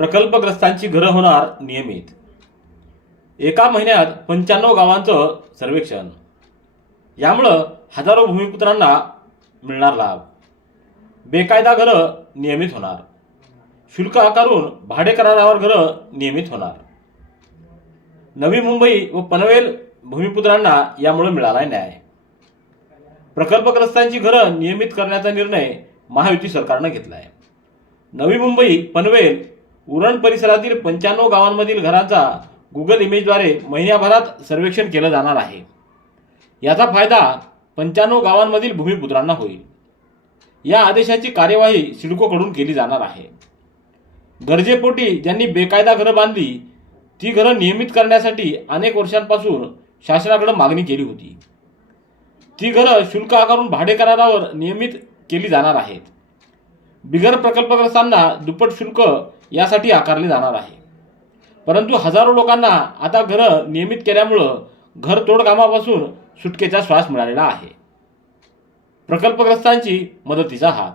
प्रकल्पग्रस्तांची घरं होणार नियमित. एका महिन्यात पंच्याण्णव गावांचं सर्वेक्षण. यामुळं हजारो भूमिपुत्रांना मिळणार लाभ. बेकायदा घरं नियमित होणार. शुल्क आकारून भाडे करारावर घरं नियमित होणार. नवी मुंबई व पनवेल भूमिपुत्रांना यामुळे मिळाला न्याय. प्रकल्पग्रस्तांची घरं नियमित करण्याचा निर्णय महायुती सरकारनं घेतला आहे नवी मुंबई पनवेल उरण परिसरातील पंच्याण्णव गावांमधील घरांचा गुगल इमेजद्वारे महिन्याभरात सर्वेक्षण केलं जाणार आहे. याचा फायदा पंच्याण्णव गावांमधील भूमिपुत्रांना होईल. या आदेशाची कार्यवाही सिडकोकडून केली जाणार आहे. गरजेपोटी ज्यांनी बेकायदा घरं बांधली ती घरं नियमित करण्यासाठी अनेक वर्षांपासून शासनाकडे मागणी केली होती. ती घरं शुल्क आकारून भाडेकरारावर नियमित केली जाणार आहेत. बिगर प्रकल्पग्रस्तांना दुप्पट शुल्क यासाठी आकारले जाणार आहे. परंतु हजारो लोकांना आता घरं नियमित केल्यामुळं घरतोड कामापासून सुटकेचा श्वास मिळालेला आहे. प्रकल्पग्रस्तांची मदतीचा हात.